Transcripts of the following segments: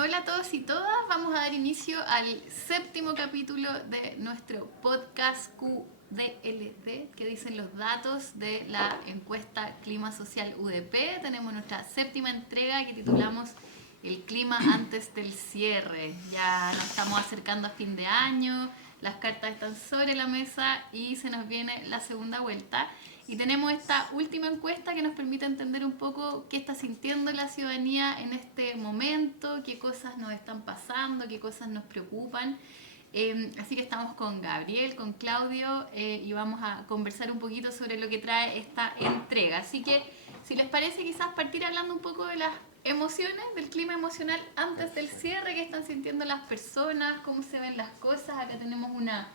Bueno, hola a todos y todas. Vamos a dar inicio al séptimo capítulo de nuestro podcast QDLD, que dicen los datos de la encuesta Clima Social UDP. Tenemos nuestra séptima entrega que titulamos El clima antes del cierre. Ya nos estamos acercando a fin de año, las cartas están sobre la mesa y se nos viene la segunda vuelta. Y tenemos esta última encuesta que nos permite entender un poco qué está sintiendo la ciudadanía en este momento, qué cosas nos están pasando, qué cosas nos preocupan. Así que estamos con Gabriel, con Claudio y vamos a conversar un poquito sobre lo que trae esta entrega. Así que, si les parece, quizás partir hablando un poco de las emociones, del clima emocional antes del cierre, qué están sintiendo las personas, cómo se ven las cosas. Acá tenemos una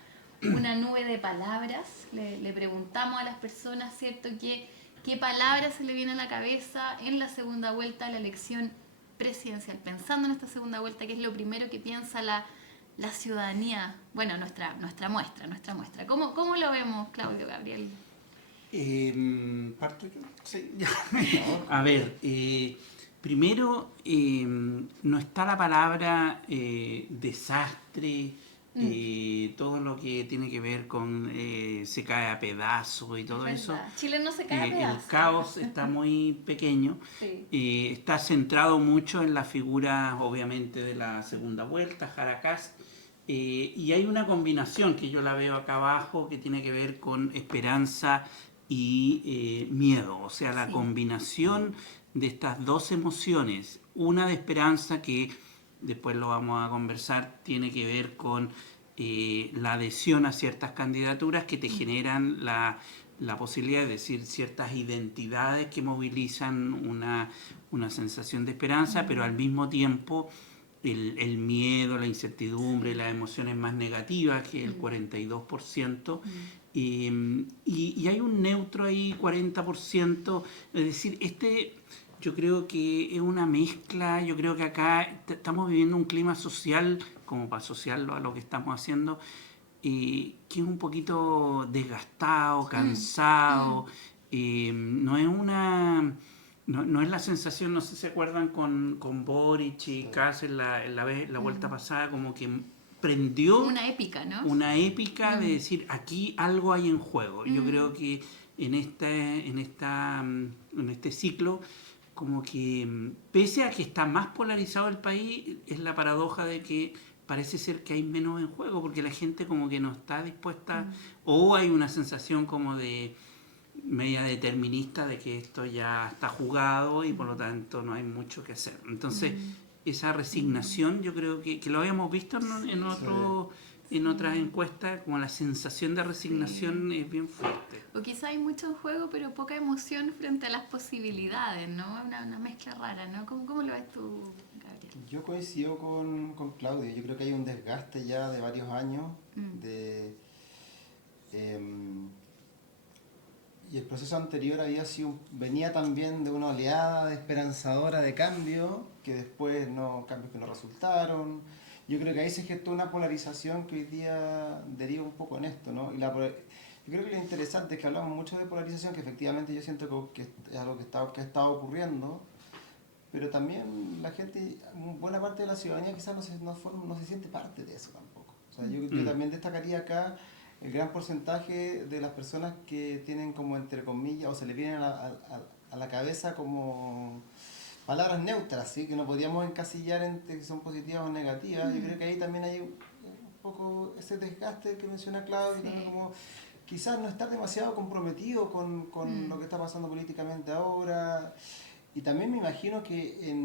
nube de palabras. Le preguntamos a las personas, ¿cierto?, qué palabras se le viene a la cabeza en la segunda vuelta a la elección presidencial. Pensando en esta segunda vuelta, ¿qué es lo primero que piensa la ciudadanía? Bueno, nuestra muestra. ¿Cómo lo vemos, Claudio, Gabriel? ¿Parto yo? Sí, ya. A ver, primero, no está la palabra desastre, todo lo que tiene que ver con se cae a pedazos y todo eso. Chile no se cae a pedazos. El caos está muy pequeño. Sí. Está centrado mucho en la figura, obviamente, de la segunda vuelta, Jara Kast. Y hay una combinación que yo la veo acá abajo que tiene que ver con esperanza y miedo, o sea, la combinación de estas dos emociones, una de esperanza que después lo vamos a conversar, tiene que ver con la adhesión a ciertas candidaturas que te generan la posibilidad de decir ciertas identidades que movilizan una sensación de esperanza, pero al mismo tiempo el miedo, la incertidumbre, las emociones más negativas, que es el 42%, y hay un neutro ahí, 40%, es decir, yo creo que es una mezcla, yo creo que acá estamos viviendo un clima social, como para asociarlo a lo que estamos haciendo, que es un poquito desgastado, cansado, no es una... No es la sensación, no sé si se acuerdan con Boric y Kass en la vuelta pasada, como que prendió una épica, ¿no? Una épica de decir, aquí algo hay en juego. Yo creo que en este ciclo, como que pese a que está más polarizado el país, es la paradoja de que parece ser que hay menos en juego, porque la gente como que no está dispuesta, o hay una sensación como de media determinista de que esto ya está jugado y por lo tanto no hay mucho que hacer. Entonces, esa resignación yo creo que lo habíamos visto en otras encuestas, como la sensación de resignación es bien fuerte. O quizá hay mucho en juego, pero poca emoción frente a las posibilidades, ¿no? Una mezcla rara, ¿no? ¿Cómo lo ves tú, Gabriel? Yo coincido con Claudio. Yo creo que hay un desgaste ya de varios años de... y el proceso anterior venía también de una oleada esperanzadora de cambio, que después cambios que no resultaron. Yo creo que ahí se gestó una polarización que hoy día deriva un poco en esto, ¿no? Yo creo que lo interesante es que hablamos mucho de polarización, que efectivamente yo siento que es algo que ha estado ocurriendo, pero también la gente, buena parte de la ciudadanía quizás no se siente parte de eso tampoco. O sea, yo también destacaría acá el gran porcentaje de las personas que tienen como entre comillas, o se le vienen a la cabeza como palabras neutras, ¿sí? Que no podríamos encasillar entre que son positivas o negativas. Yo creo que ahí también hay un poco ese desgaste que menciona Claudio, como quizás no estar demasiado comprometido con lo que está pasando políticamente ahora. Y también me imagino que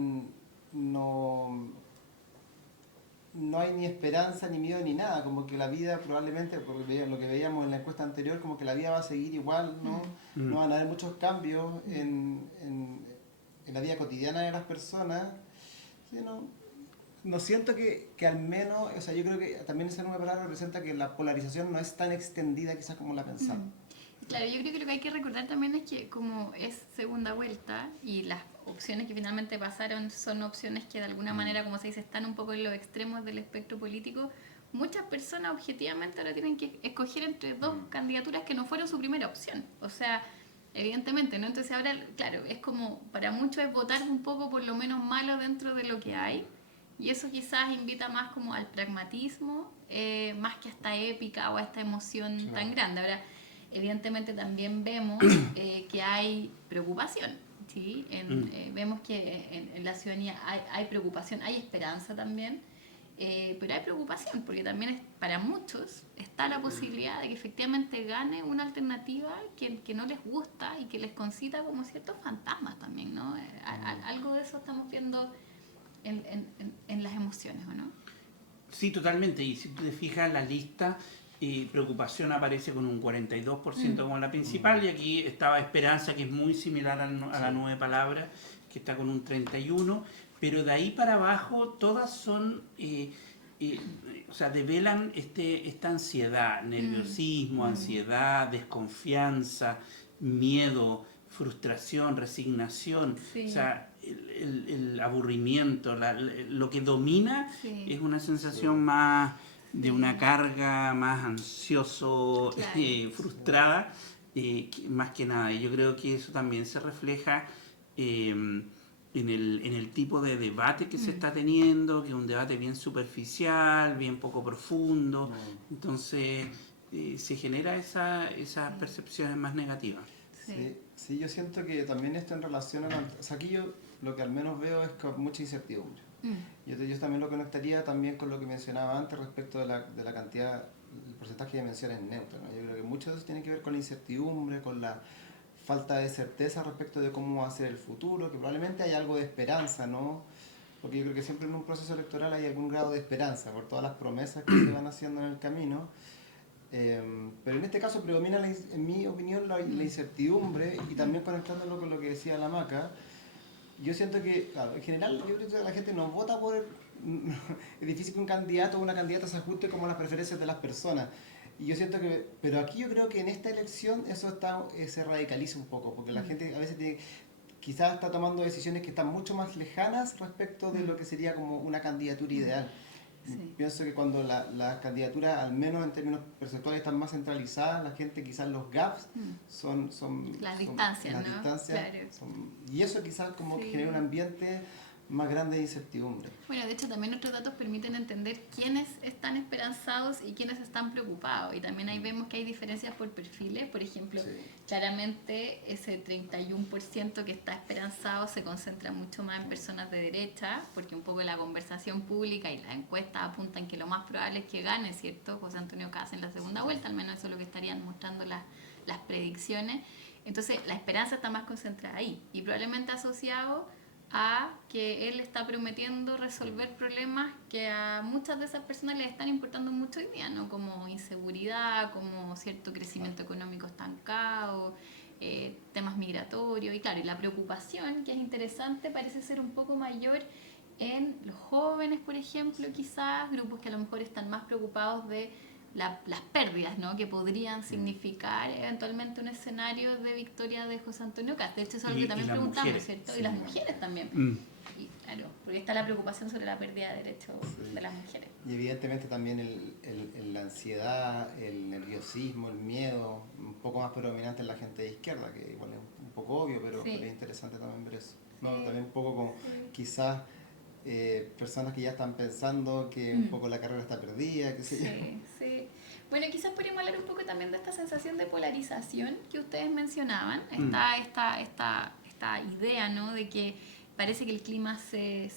no hay ni esperanza, ni miedo, ni nada, como que la vida probablemente, por lo que veíamos en la encuesta anterior, como que la vida va a seguir igual, ¿no? No van a haber muchos cambios en la vida cotidiana de las personas. ¿Sí? No siento que al menos, o sea, yo creo que también esa nueva palabra representa que la polarización no es tan extendida quizás como la pensamos. Claro, yo creo que lo que hay que recordar también es que como es segunda vuelta y las opciones que finalmente pasaron son opciones que de alguna manera, como se dice, están un poco en los extremos del espectro político, muchas personas objetivamente ahora tienen que escoger entre dos candidaturas que no fueron su primera opción. O sea, evidentemente, ¿no? Entonces ahora, claro, es como, para muchos es votar un poco por lo menos malo dentro de lo que hay. Y eso quizás invita más como al pragmatismo, más que a esta épica o a esta emoción tan grande. Ahora, evidentemente también vemos que hay preocupación, ¿sí? Vemos que en la ciudadanía hay preocupación, hay esperanza también, pero hay preocupación, porque también para muchos está la posibilidad de que efectivamente gane una alternativa que no les gusta y que les concita como ciertos fantasmas también, ¿no? Algo de eso estamos viendo en las emociones, ¿o no? Sí, totalmente. Y si tú te fijas en la lista, preocupación aparece con un 42% como la principal, y aquí estaba esperanza, que es muy similar a la 9 palabras, que está con un 31%, pero de ahí para abajo todas son, o sea, develan esta ansiedad, nerviosismo, ansiedad, desconfianza, miedo, frustración, resignación, Sí. o sea, el aburrimiento, lo que domina es una sensación más de una carga más ansioso, Claro. frustrada, más que nada. Y yo creo que eso también se refleja en el tipo de debate que se está teniendo, que es un debate bien superficial, bien poco profundo. Entonces se genera esas percepciones más negativas. Sí, yo siento que también esto en relación a o sea, aquí yo lo que al menos veo es con mucha incertidumbre. Yo también lo conectaría también con lo que mencionaba antes respecto de la cantidad, el porcentaje de menciones neutras, ¿no? Yo creo que mucho de eso tiene que ver con la incertidumbre, con la falta de certeza respecto de cómo va a ser el futuro, que probablemente hay algo de esperanza, ¿no? Porque yo creo que siempre en un proceso electoral hay algún grado de esperanza por todas las promesas que se van haciendo en el camino. Pero en este caso predomina, en mi opinión, la incertidumbre, y también conectándolo con lo que decía la Maca, yo siento que, claro, en general, yo creo que la gente no vota por... es difícil que un candidato o una candidata se ajuste como a las preferencias de las personas. Y yo siento que... Pero aquí yo creo que en esta elección eso se radicaliza un poco, porque la gente a veces quizás está tomando decisiones que están mucho más lejanas respecto de lo que sería como una candidatura ideal. Sí. Pienso que cuando las candidaturas, al menos en términos perceptuales, están más centralizadas, la gente quizás los gaps son las distancias, ¿no? Distancias, claro. Y eso quizás como que genera un ambiente más grande de incertidumbre. Bueno, de hecho también nuestros datos permiten entender quiénes están esperanzados y quiénes están preocupados, y también ahí vemos que hay diferencias por perfiles. Por ejemplo, claramente ese 31% que está esperanzado se concentra mucho más en personas de derecha, porque un poco la conversación pública y las encuestas apuntan que lo más probable es que gane, ¿cierto?, José Antonio Kast en la segunda vuelta, al menos eso es lo que estarían mostrando las predicciones. Entonces la esperanza está más concentrada ahí, y probablemente asociado a que él está prometiendo resolver problemas que a muchas de esas personas les están importando mucho hoy día, ¿no? Como inseguridad, como cierto crecimiento económico estancado, temas migratorios, y claro, y la preocupación, que es interesante, parece ser un poco mayor en los jóvenes, por ejemplo, quizás, grupos que a lo mejor están más preocupados de las pérdidas, ¿no?, que podrían significar eventualmente un escenario de victoria de José Antonio Kast. De hecho, es algo que también preguntamos, mujeres, ¿cierto? Y las mujeres también. Y claro, porque está la preocupación sobre la pérdida de derechos de las mujeres. Y evidentemente también la ansiedad, el nerviosismo, el miedo, un poco más predominante en la gente de izquierda, que igual es un poco obvio, pero es interesante también ver eso. ¿No? También un poco como quizás personas que ya están pensando que un poco la carrera está perdida, qué sé yo. Sí. Bueno, quizás podríamos hablar un poco también de esta sensación de polarización que ustedes mencionaban. Está esta idea, ¿no?, de que parece que el clima se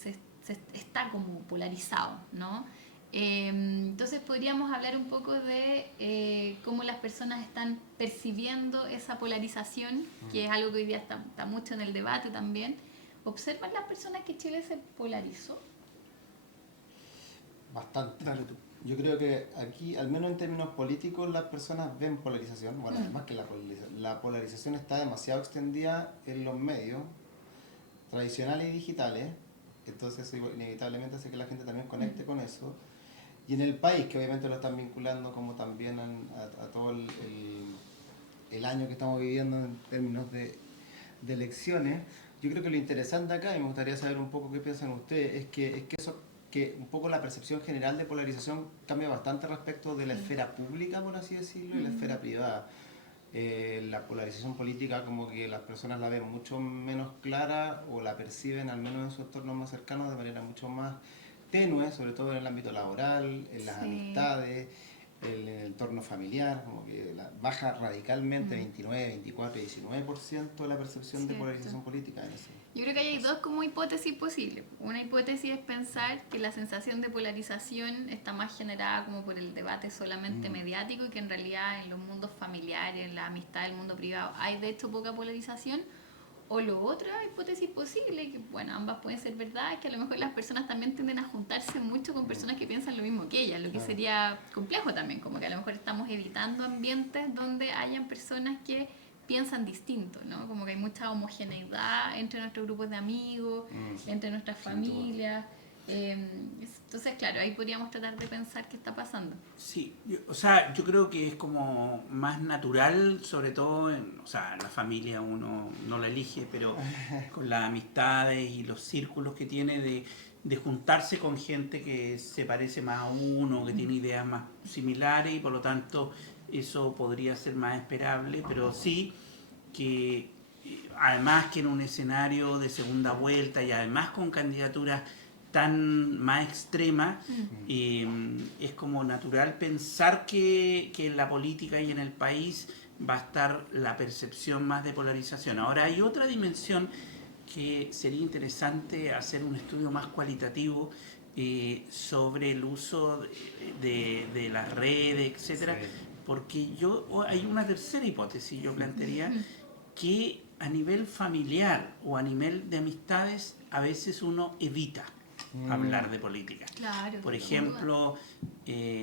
está como polarizado, ¿no? Entonces podríamos hablar un poco de cómo las personas están percibiendo esa polarización, que es algo que hoy día está mucho en el debate también. ¿Observan las personas que Chile se polarizó? Bastante. Dale tú. Yo creo que aquí, al menos en términos políticos, las personas ven polarización. Bueno, además que la polarización está demasiado extendida en los medios tradicionales y digitales, entonces eso inevitablemente hace que la gente también conecte con eso. Y en el país, que obviamente lo están vinculando como también a todo el año que estamos viviendo en términos de elecciones. Yo creo que lo interesante acá, y me gustaría saber un poco qué piensan ustedes, es que un poco la percepción general de polarización cambia bastante respecto de la esfera pública, por así decirlo, y la esfera privada. La polarización política como que las personas la ven mucho menos clara, o la perciben, al menos en su entorno más cercano, de manera mucho más tenue, sobre todo en el ámbito laboral, en las Sí. amistades, en el entorno familiar, como que baja radicalmente 29, 24, 19% la percepción de Cierto. polarización política en eso. Yo creo que hay dos como hipótesis posibles. Una hipótesis es pensar que la sensación de polarización está más generada como por el debate solamente mediático y que en realidad en los mundos familiares, en la amistad, el mundo privado, hay de hecho poca polarización. O lo otra hipótesis posible, que bueno, ambas pueden ser verdad, es que a lo mejor las personas también tienden a juntarse mucho con personas que piensan lo mismo que ellas, lo que sería complejo también, como que a lo mejor estamos evitando ambientes donde hayan personas que piensan distinto, ¿no? Como que hay mucha homogeneidad entre nuestros grupos de amigos, entre nuestras familias. Entonces, claro, ahí podríamos tratar de pensar qué está pasando. Sí, o sea, yo creo que es como más natural, sobre todo o sea, la familia uno no la elige, pero con las amistades y los círculos que tiene de juntarse con gente que se parece más a uno, que tiene ideas más similares y por lo tanto eso podría ser más esperable, pero sí que además que en un escenario de segunda vuelta y además con candidaturas tan más extrema, es como natural pensar que en la política y en el país va a estar la percepción más de polarización. Ahora hay otra dimensión que sería interesante hacer un estudio más cualitativo sobre el uso de las redes, etcétera, Sí. porque hay una tercera hipótesis, yo plantearía que a nivel familiar o a nivel de amistades a veces uno evita hablar de política. Claro. Por sin duda. ejemplo,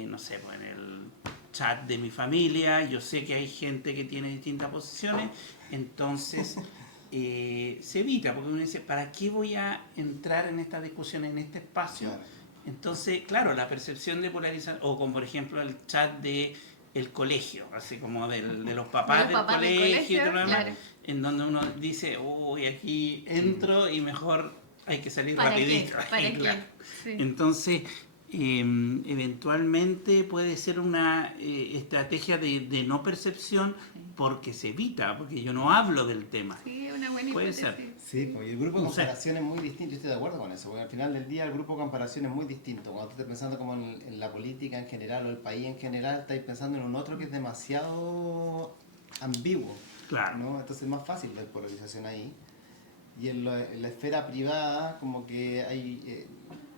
no sé, pues en el chat de mi familia, yo sé que hay gente que tiene distintas posiciones, entonces se evita, porque uno dice, ¿para qué voy a entrar en esta discusión, en este espacio? Claro. Entonces, claro, la percepción de polarización, o como por ejemplo el chat de el colegio, así como de los papás, De los papás del colegio, colegio, y todo lo demás, claro. en donde uno dice, uy, aquí entro y mejor hay que salir ¿Para rapidito. qué? ¿Para qué? Claro. Sí. Entonces, eventualmente puede ser una estrategia de no percepción porque se evita, porque yo no hablo del tema. Sí, es una buena Puede hipótesis. ser. Sí, pues, y el grupo de No sé. comparación es muy distinto, yo estoy de acuerdo con eso, porque al final del día el grupo de comparación es muy distinto. Cuando tú estás pensando como en la política en general o el país en general, estáis pensando en un otro que es demasiado ambiguo, Claro. ¿no? Entonces es más fácil ver polarización ahí. Y en la esfera privada, como que hay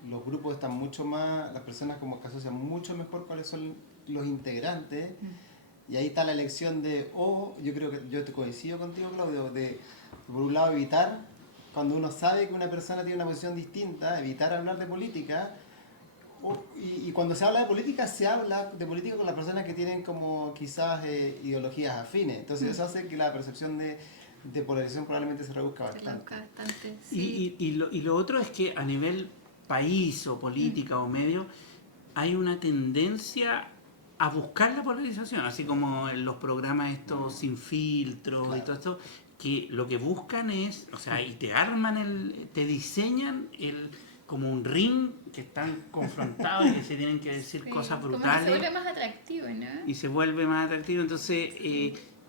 los grupos están mucho más, las personas como que asocian mucho mejor cuáles son los integrantes. Y ahí está la elección yo creo que yo te coincido contigo, Claudio, de por un lado evitar, cuando uno sabe que una persona tiene una posición distinta, evitar hablar de política. Y cuando se habla de política, se habla de política con las personas que tienen como quizás ideologías afines. Entonces eso hace que la percepción de polarización probablemente se reduzca Se bastante. busca bastante. Sí. Y lo otro es que a nivel país o política o medio hay una tendencia a buscar la polarización, así como en los programas estos sin filtros y todo esto, que lo que buscan es, o sea, y te arman te diseñan como un ring que están confrontados y que se tienen que decir Sí, cosas como que brutales se vuelve más atractivo, ¿no? y se vuelve más atractivo. Entonces,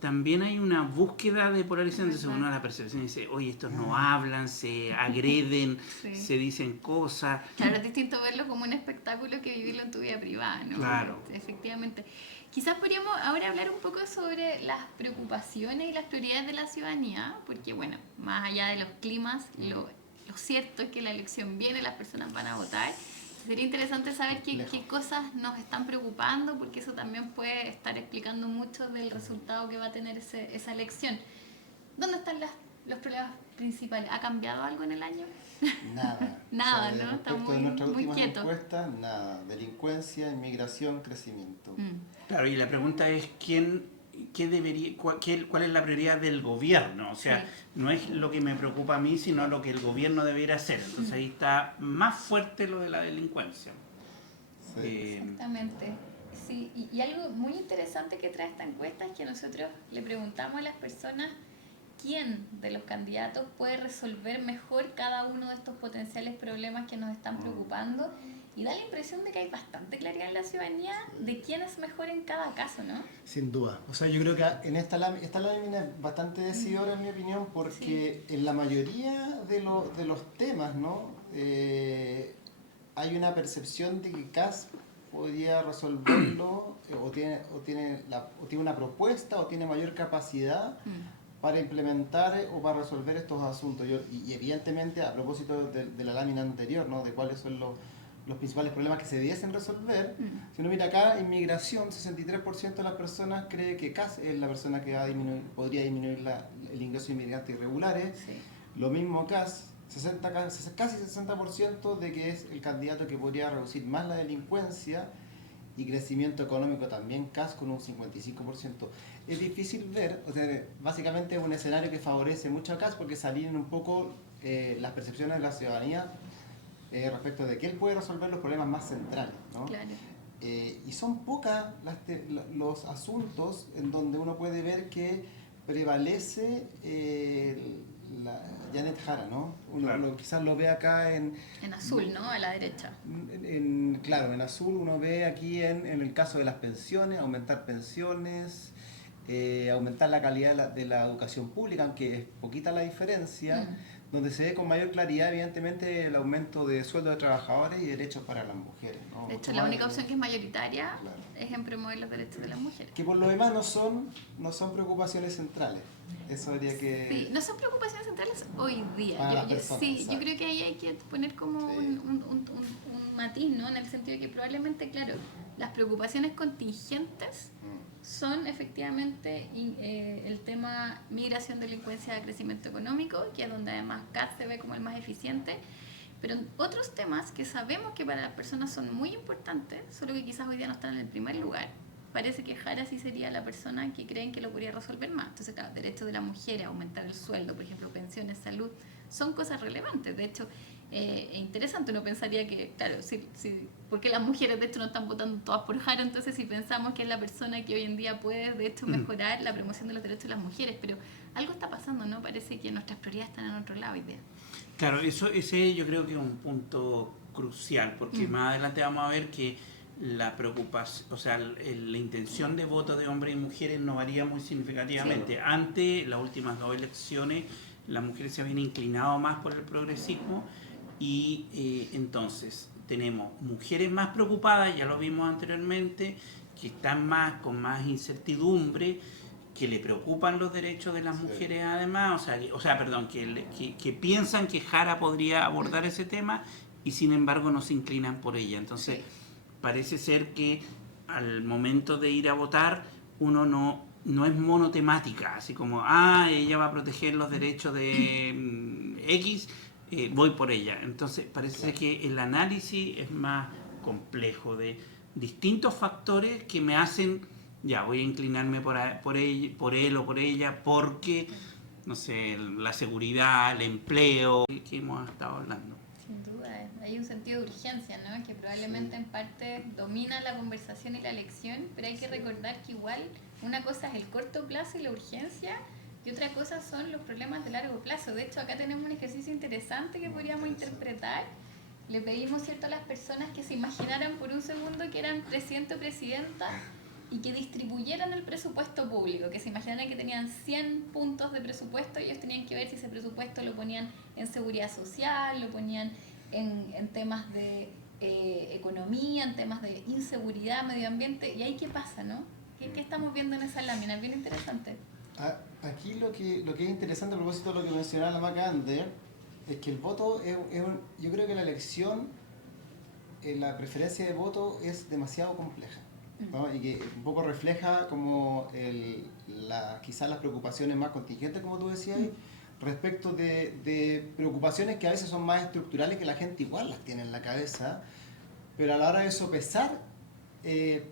también hay una búsqueda de polarización. Entonces, uno a la percepción dice, oye, estos no hablan, se agreden, Sí. se dicen cosas. Claro, es distinto verlo como un espectáculo que vivirlo en tu vida privada, ¿no? Claro. Efectivamente. Quizás podríamos ahora hablar un poco sobre las preocupaciones y las prioridades de la ciudadanía, porque bueno, más allá de los climas, lo cierto es que la elección viene, las personas van a votar. Sería interesante saber qué cosas nos están preocupando, porque eso también puede estar explicando mucho del resultado que va a tener esa elección. ¿Dónde están los problemas principales? ¿Ha cambiado algo en el año? Nada. Nada, O sea, ¿no? Está respecto de muy, nuestras muy últimas quieto. encuestas, nada. Delincuencia, inmigración, crecimiento. Claro, y la pregunta es cuál es la prioridad del gobierno. O sea, Sí. no es lo que me preocupa a mí, sino lo que el gobierno debería hacer. Entonces ahí está más fuerte lo de la delincuencia. Sí. Exactamente. Sí, y algo muy interesante que trae esta encuesta es que nosotros le preguntamos a las personas quién de los candidatos puede resolver mejor cada uno de estos potenciales problemas que nos están preocupando, y da la impresión de que hay bastante claridad en la ciudadanía de quién es mejor en cada caso, ¿no? Sin duda. O sea, yo creo que esta lámina es bastante decidora en mi opinión, porque en la mayoría de los temas, ¿no? hay una percepción de que Kast podría resolverlo o tiene una propuesta o tiene mayor capacidad para implementar o para resolver estos asuntos. Y evidentemente, a propósito de la lámina anterior, ¿no? De cuáles son los principales problemas que se debiesen resolver, si uno mira acá, inmigración, 63% de las personas cree que Kast es la persona que podría disminuir el ingreso de inmigrantes irregulares. Sí. Lo mismo Kast, casi 60% de que es el candidato que podría reducir más la delincuencia y crecimiento económico también Kast con un 55%. Es difícil ver, o sea, básicamente es un escenario que favorece mucho a Kast porque salen un poco las percepciones de la ciudadanía respecto de que él puede resolver los problemas más centrales, ¿no? Claro. Y son pocas los asuntos en donde uno puede ver que prevalece Janet Jara, ¿no? Uno quizás lo ve acá en azul, ¿no? A la derecha. Claro, en azul uno ve aquí en el caso de las pensiones, aumentar pensiones, aumentar la calidad de la educación pública, aunque es poquita la diferencia, donde se ve con mayor claridad evidentemente el aumento de sueldo de trabajadores y derechos para las mujeres, ¿no? De hecho, la única opción que es mayoritaria, claro, es en promover los derechos de las mujeres. que por lo demás no son preocupaciones centrales. Eso habría que... Sí, no son preocupaciones centrales hoy día. Para las personas, Sí, exacto. yo creo que ahí hay que poner como Sí. un matiz, ¿no? En el sentido de que probablemente, claro, las preocupaciones contingentes son efectivamente el tema migración, delincuencia, crecimiento económico, que es donde además Kast se ve como el más eficiente, pero otros temas que sabemos que para las personas son muy importantes, solo que quizás hoy día no están en el primer lugar. Parece que Jara sí sería la persona que creen que lo podría resolver más. Entonces, claro, derechos de la mujer, aumentar el sueldo, por ejemplo, pensiones, salud, son cosas relevantes. De hecho, es interesante, uno pensaría que, claro, porque las mujeres de hecho no están votando todas por Jara, entonces si pensamos que es la persona que hoy en día puede de hecho mejorar la promoción de los derechos de las mujeres, pero algo está pasando, ¿no? Parece que nuestras prioridades están en otro lado hoy día. Claro, ese yo creo que es un punto crucial, porque más adelante vamos a ver que la preocupación, o sea, la intención de voto de hombres y mujeres no varía muy significativamente. Sí. Ante las últimas 2 elecciones, las mujeres se habían inclinado más por el progresismo y entonces tenemos mujeres más preocupadas, ya lo vimos anteriormente, que están con más incertidumbre, que le preocupan los derechos de las mujeres además, que piensan que Jara podría abordar ese tema y sin embargo no se inclinan por ella. Entonces parece ser que al momento de ir a votar uno no es monotemática, así como, ella va a proteger los derechos de X, voy por ella. Entonces parece que el análisis es más complejo de distintos factores que me hacen, ya voy a inclinarme por él o por ella porque, no sé, la seguridad, el empleo que hemos estado hablando. Sin duda, hay un sentido de urgencia, ¿no? Que probablemente en parte domina la conversación y la elección, pero hay que recordar que igual una cosa es el corto plazo y la urgencia y otra cosa son los problemas de largo plazo. De hecho, acá tenemos un ejercicio interesante que podríamos interpretar. Le pedimos, ¿cierto?, a las personas que se imaginaran por un segundo que eran presidente o presidenta y que distribuyeran el presupuesto público, que se imaginaran que tenían 100 puntos de presupuesto y ellos tenían que ver si ese presupuesto lo ponían en seguridad social, lo ponían en temas de economía, en temas de inseguridad, medio ambiente, y ahí qué pasa, ¿no? ¿Qué estamos viendo en esa lámina? Es bien interesante. Aquí lo que es interesante a propósito de lo que mencionaba la Maca antes, es que el voto yo creo que la elección, la preferencia de voto es demasiado compleja, ¿no? Y que un poco refleja como quizás las preocupaciones más contingentes, como tú decías, respecto de preocupaciones que a veces son más estructurales, que la gente igual las tiene en la cabeza, pero a la hora de sopesar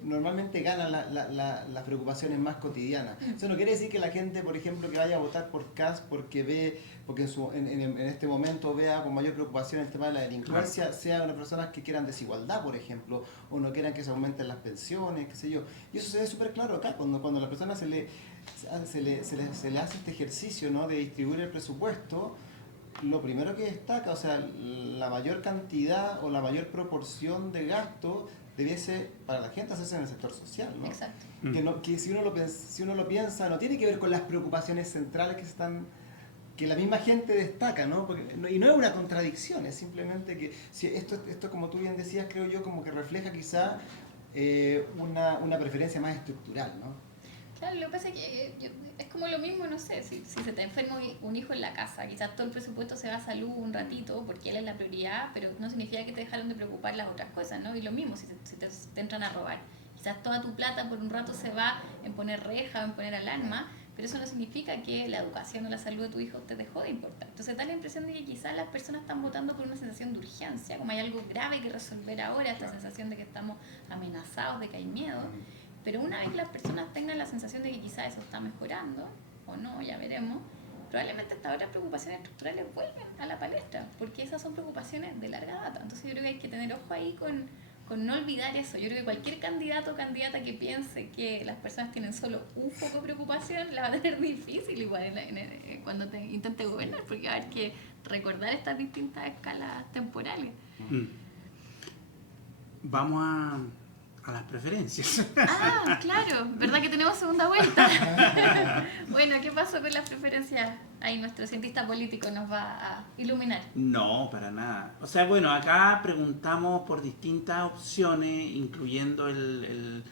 normalmente ganan las preocupaciones más cotidianas. Eso no quiere decir que la gente, por ejemplo, que vaya a votar por Kast porque en este momento vea con mayor preocupación el tema de la delincuencia, sea una persona que quieran desigualdad, por ejemplo, o no quieran que se aumenten las pensiones, qué sé yo. Y eso se ve súper claro acá, cuando a la persona se le hace este ejercicio, ¿no?, de distribuir el presupuesto. Lo primero que destaca, o sea, la mayor cantidad o la mayor proporción de gasto debiese para la gente hacerse en el sector social, ¿no? Exacto. Que si uno lo piensa, no tiene que ver con las preocupaciones centrales que la misma gente destaca, ¿no? Y no es una contradicción, es simplemente que si esto, como tú bien decías, creo yo, como que refleja quizá una preferencia más estructural, ¿no? Claro, lo que pasa es que es como lo mismo, no sé, si se te enferma un hijo en la casa, quizás todo el presupuesto se va a salud un ratito porque él es la prioridad, pero no significa que te dejaron de preocupar las otras cosas, ¿no? Y lo mismo, si te entran a robar, quizás toda tu plata por un rato se va en poner reja o en poner alarma, pero eso no significa que la educación o la salud de tu hijo te dejó de importar. Entonces da la impresión de que quizás las personas están votando por una sensación de urgencia, como hay algo grave que resolver ahora, esta sensación de que estamos amenazados, de que hay miedo. Pero una vez las personas tengan la sensación de que quizás eso está mejorando, o no, ya veremos, probablemente estas otras preocupaciones estructurales vuelven a la palestra, porque esas son preocupaciones de larga data. Entonces yo creo que hay que tener ojo ahí con no olvidar eso. Yo creo que cualquier candidato o candidata que piense que las personas tienen solo un foco de preocupación, la va a tener difícil igual cuando intente gobernar, porque va a haber que recordar estas distintas escalas temporales. Vamos a las preferencias. Ah, claro, ¿verdad que tenemos segunda vuelta? Bueno, ¿qué pasó con las preferencias? Ahí nuestro cientista político nos va a iluminar. No, para nada. O sea, bueno, acá preguntamos por distintas opciones, incluyendo el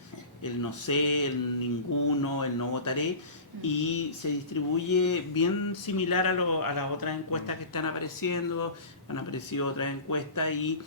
no sé, el ninguno, el no votaré, y se distribuye bien similar a las otras encuestas que están apareciendo. Han aparecido otras encuestas y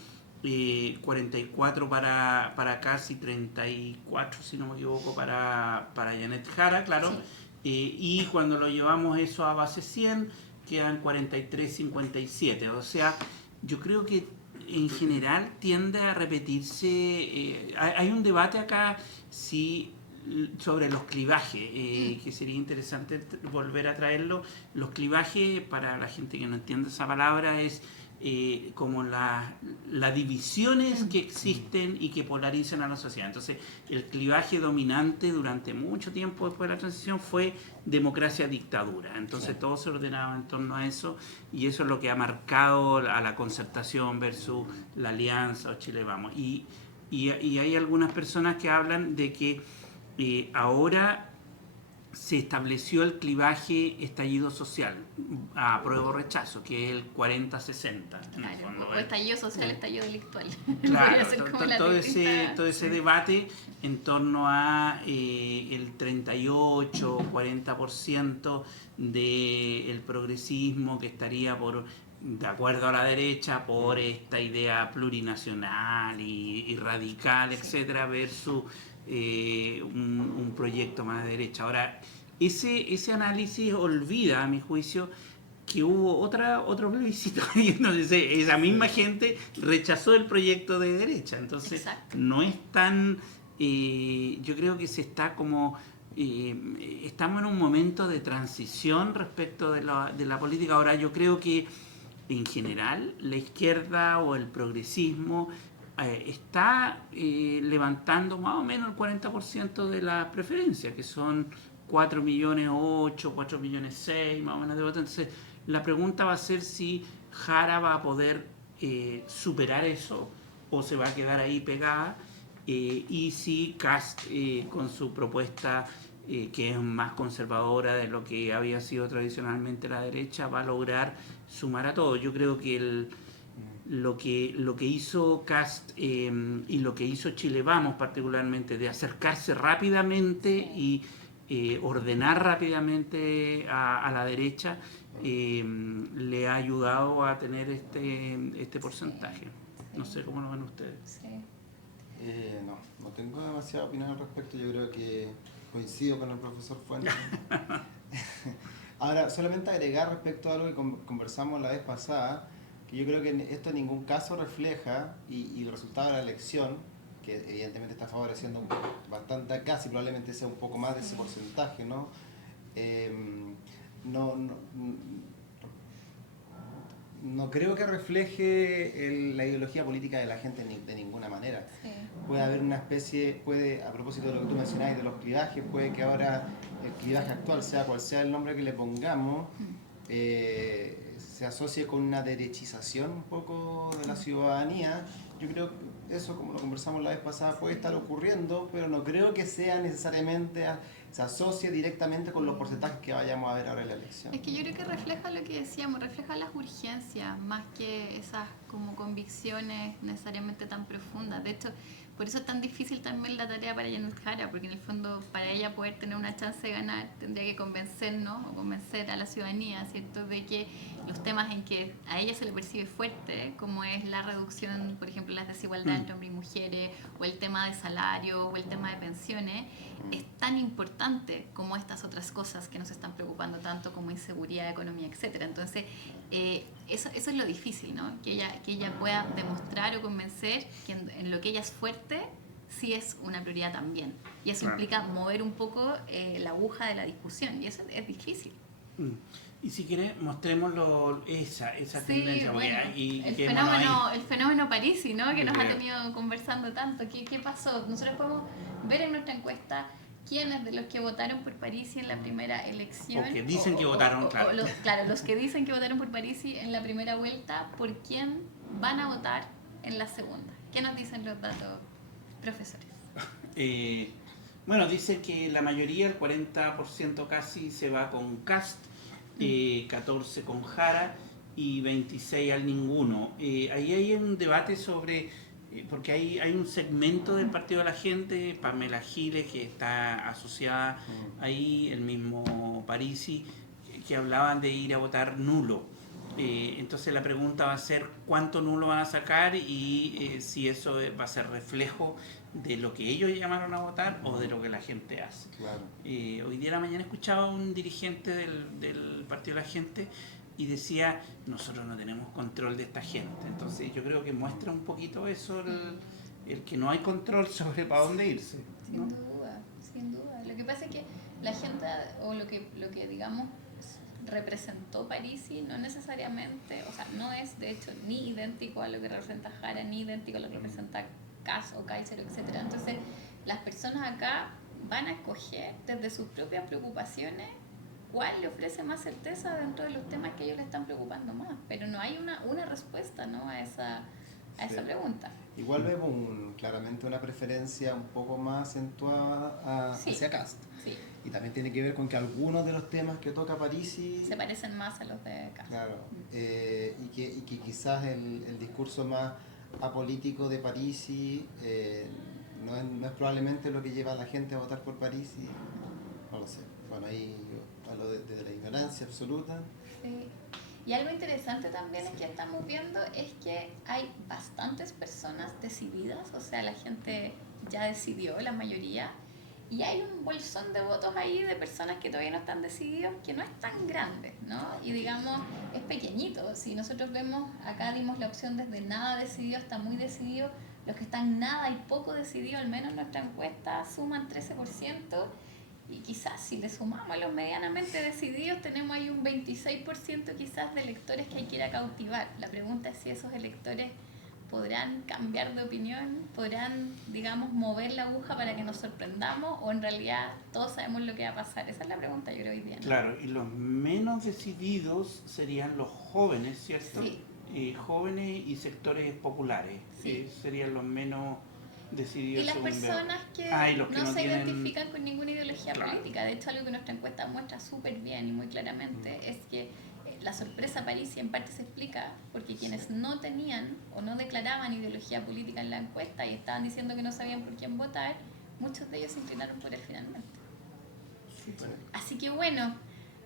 44 para Casi, 34, si no me equivoco, para Janet Jara, claro. Sí. Y cuando lo llevamos eso a base 100, quedan 43-57. O sea, yo creo que en general tiende a repetirse. Hay un debate acá sobre los clivajes, que sería interesante volver a traerlo. Los clivajes, para la gente que no entiende esa palabra, es como las divisiones que existen y que polarizan a la sociedad. Entonces, el clivaje dominante durante mucho tiempo después de la transición fue democracia-dictadura. Entonces, sí, todo se ordenaba en torno a eso, y eso es lo que ha marcado a la concertación versus la alianza o Chile Vamos. Y hay algunas personas que hablan de que ahora se estableció el clivaje estallido social, apruebo o rechazo, que es el 40-60. Claro, o estallido social, estallido delictual. Claro, todo ese debate en torno a el 38-40% del progresismo que estaría de acuerdo a la derecha por esta idea plurinacional y radical, etcétera, versus un proyecto más de derecha. Ahora, ese análisis olvida, a mi juicio, que hubo otro plebiscito y entonces esa misma gente rechazó el proyecto de derecha. Entonces, exacto, no es tan... yo creo que se está como... estamos en un momento de transición respecto de la política. Ahora, yo creo que en general la izquierda o el progresismo está levantando más o menos el 40% de las preferencias, que son 4,8 millones, 4,6 millones más o menos de votos. Entonces, la pregunta va a ser si Jara va a poder superar eso o se va a quedar ahí pegada, y si Kast, con su propuesta que es más conservadora de lo que había sido tradicionalmente la derecha, va a lograr sumar a todo. Yo creo que lo que hizo Kast y lo que hizo Chile Vamos particularmente, de acercarse rápidamente y ordenar rápidamente a la derecha, le ha ayudado a tener este porcentaje. No sé cómo lo ven ustedes. Sí. No tengo demasiada opinión al respecto. Yo creo que coincido con el profesor Fuentes. Ahora, solamente agregar respecto a algo que conversamos la vez pasada, que yo creo que esto en ningún caso refleja, y el resultado de la elección, que evidentemente está favoreciendo bastante a Casi, probablemente sea un poco más de ese porcentaje, ¿no? No creo que refleje la ideología política de la gente de ninguna manera. Sí. Puede haber una especie, a propósito de lo que tú mencionabas de los clivajes, puede que ahora el clivaje actual, sea cual sea el nombre que le pongamos, se asocie con una derechización un poco de la ciudadanía. Yo creo que eso, como lo conversamos la vez pasada, puede estar ocurriendo, pero no creo que sea necesariamente, se asocie directamente con los porcentajes que vayamos a ver ahora en la elección. Es que yo creo que refleja lo que decíamos, refleja las urgencias, más que esas como convicciones necesariamente tan profundas. De hecho, por eso es tan difícil también la tarea para Janet Jara, porque en el fondo para ella poder tener una chance de ganar tendría que convencernos o convencer a la ciudadanía, ¿cierto?, de que los temas en que a ella se le percibe fuerte, como es la reducción, por ejemplo, las desigualdades entre hombres y mujeres, o el tema de salario, o el tema de pensiones, es tan importante como estas otras cosas que nos están preocupando tanto, como inseguridad, economía, etcétera. Entonces, eso es lo difícil, ¿no? Que ella pueda demostrar o convencer que en lo que ella es fuerte sí es una prioridad también. Y eso implica mover un poco la aguja de la discusión, y eso es difícil. Y si quieres, mostrémoslo esa tendencia. Bueno, Y el fenómeno Parisi, ¿no?, que nos ha tenido conversando tanto. ¿Qué pasó? Nosotros podemos ver en nuestra encuesta quiénes de los que votaron por Parisi en la primera elección, o que dicen que votaron, claro. Los que dicen que votaron por Parisi en la primera vuelta, por quién van a votar en la segunda. ¿Qué nos dicen los datos, profesores? Bueno, dice que la mayoría, el 40% casi, se va con Kast, 14 con Jara y 26 al ninguno. Ahí hay un debate sobre, porque hay un segmento del Partido de la Gente, Pamela Giles, que está asociada ahí, el mismo Parisi, que hablaban de ir a votar nulo. Entonces la pregunta va a ser cuánto nulo van a sacar y si eso va a ser reflejo de lo que ellos llamaron a votar o de lo que la gente hace. Claro. Hoy día a la mañana escuchaba a un dirigente del Partido de la Gente y decía, nosotros no tenemos control de esta gente. Entonces yo creo que muestra un poquito eso, el que no hay control sobre para dónde irse, ¿no? Sin duda. Lo que pasa es que la gente, o lo que digamos representó Parisi, no necesariamente, o sea, no es de hecho ni idéntico a lo que representa Jara, ni idéntico a lo que representa Kast o Kaiser, etcétera. Entonces, las personas acá van a escoger desde sus propias preocupaciones cuál le ofrece más certeza dentro de los temas que a ellos les están preocupando más, pero no hay una respuesta, ¿no?, a esa pregunta. Igual vemos claramente una preferencia un poco más acentuada hacia Kast. Sí. Y también tiene que ver con que algunos de los temas que toca Parisi se parecen más a los de Kast. Claro, y que quizás el discurso más apolítico de Parisi no es probablemente lo que lleva a la gente a votar por Parisi. No lo sé. Bueno, ahí yo hablo de la ignorancia absoluta. Sí. Y algo interesante también es que estamos viendo es que hay bastantes personas decididas, o sea, la gente ya decidió, la mayoría, y hay un bolsón de votos ahí de personas que todavía no están decididos, que no es tan grande, ¿no? Y digamos, es pequeñito. Si nosotros vemos, acá dimos la opción desde nada decidido hasta muy decidido, los que están nada y poco decididos, al menos en nuestra encuesta, suman 13%, y quizás si le sumamos a los medianamente decididos, tenemos ahí un 26% quizás de electores que hay que ir a cautivar. La pregunta es si esos electores podrán cambiar de opinión, podrán, digamos, mover la aguja para que nos sorprendamos, o en realidad todos sabemos lo que va a pasar. Esa es la pregunta, yo creo, hoy día, ¿no? Claro, y los menos decididos serían los jóvenes, ¿cierto? Sí. Jóvenes y sectores populares, Sí. Serían los menos decididos. Y las personas que no se identifican con ninguna ideología política. De hecho, algo que nuestra encuesta muestra súper bien y muy claramente es que la sorpresa Parisi en parte se explica porque quienes no tenían o no declaraban ideología política en la encuesta y estaban diciendo que no sabían por quién votar, muchos de ellos se inclinaron por él finalmente. Así que bueno,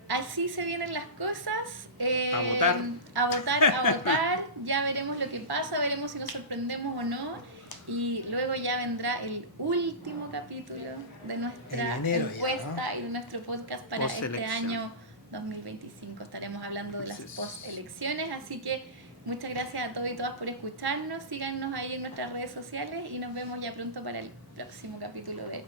así se vienen las cosas. A votar. A votar. Ya veremos lo que pasa, veremos si nos sorprendemos o no. Y luego ya vendrá el último capítulo de nuestra encuesta y de nuestro podcast para este año 2025. Estaremos hablando de las post-elecciones, así que muchas gracias a todos y todas por escucharnos. Síganos ahí en nuestras redes sociales y nos vemos ya pronto para el próximo capítulo de